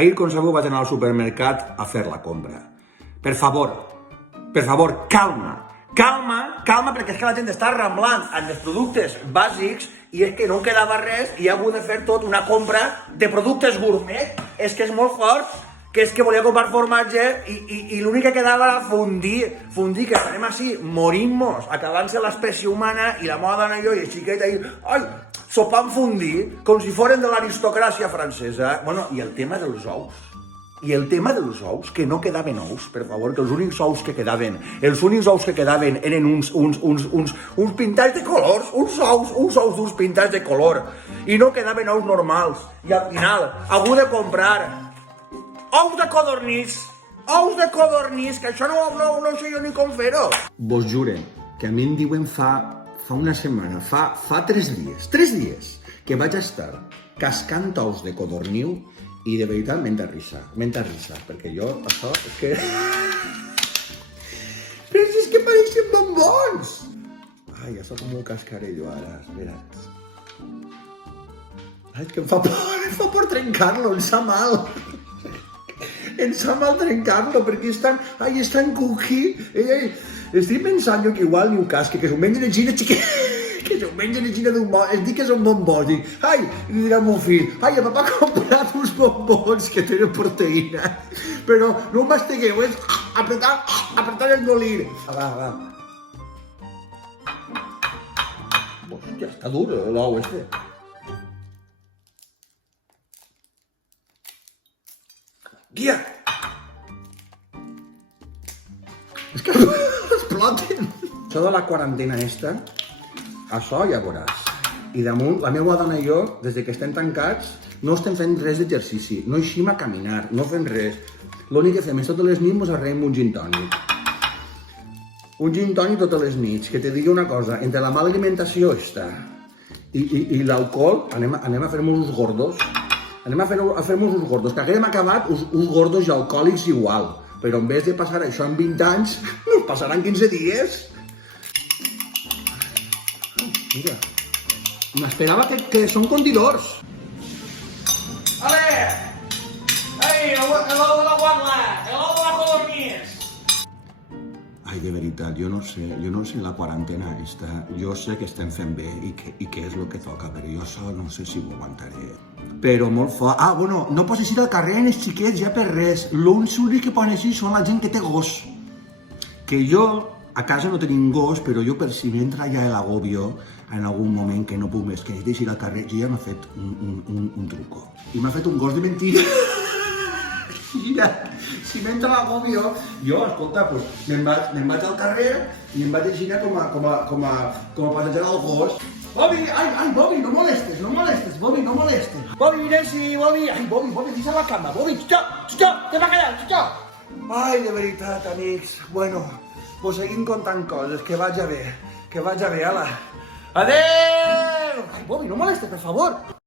Ahir, com sabeu, vaig anar al supermercat a fer la compra. Per favor, calma, perquè és que la gent està ramblant en els productes bàsics i és que no quedava res i he hagut de fer tot una compra de productes gourmet. És que és molt fort, que és que volia comprar formatge i l'únic que quedava era fundir, que estarem així, morint-nos, acabant-se l'espècie humana i la meva dona i jo i el xiquet ahí, sopant fundir, com si foren de l'aristocràcia francesa. Bueno, i el tema dels ous. Que no quedaven ous, per favor, que els únics ous que quedaven eren uns pintats de colors, uns ous d'uns pintats de color, i no quedaven ous normals. I al final, hagut de comprar ous de codornís, que això no sé jo ni com fer-ho. Vos jure que a mi em diuen fa una setmana, fa 3 dies, que vaig estar cascant ous de codorniu i de veritat m'he risa, perquè jo, això, és que... Però és que pareixen bombons! Ai, això com ho cascaré jo ara, espera't. Ai, que em fa por trencar-lo, em sa mal. Em sa mal trencar-lo, perquè és tan cookie. Estic pensant jo que igual ni ho casque, que s'ho mengen en Xina d'un bon, es dic que són bombons, dic, ai, li dirà el meu fill, ai, el papà ha comprat uns bombons que tenen proteïna, però no ho mastigueu, és apretar el engolir. Va. Hòstia, està dur l'ou este. Guia! És que exploten. Això de la quarantena esta, això ja veuràs. I damunt, la meva dona i jo, des que estem tancats, no estem fent res d'exercici, no eixim a caminar, no fem res. L'únic que fem és totes les nits mos arreiem un gin tònic. Un gin tònic totes les nits, que te digui una cosa, entre la mala alimentació esta i l'alcohol, anem a fer-nos uns gordos. Anem a fer-nos uns gordos, que haguem acabat uns gordos i alcohòlics igual. Però en vez de passar això en 20 anys, nos passaran 15 dies. Mira, m'esperava que són condidors. Ale! Ei, el de la guarda! El de la codornís! Ai, de veritat, jo no sé la quarantena esta. Jo sé que estem fent bé i què és el que toca, però jo això no sé si ho aguantaré. Però molt fort. Ah, bueno, no pots eixir al carrer en els xiquets ja per res. L'únic que poden eixir són la gent que té gos. Que jo, a casa no tenim gos, però jo per si m'entra ja l'agòbio en algun moment que no puc més, que he d'eixir al carrer, jo ja m'ha fet un truco. I m'ha fet un gos de mentida. Mira, si m'entra l'agòbio, jo, escolta, me'n vaig al carrer i em vaig així com a passejar el gos. Bobby, ai, Bobby, no molestes, Bobby, no molestes. Bobby, Messi, Bobby, ai, Bobby, deixa la cama, Bobby, xutxo, que va quedar, xutxo. Ai, de veritat, amics, bueno, vos seguim contant coses, que vaig a bé, ala. Adéu! Ai, Bobby, no molestes, per favor.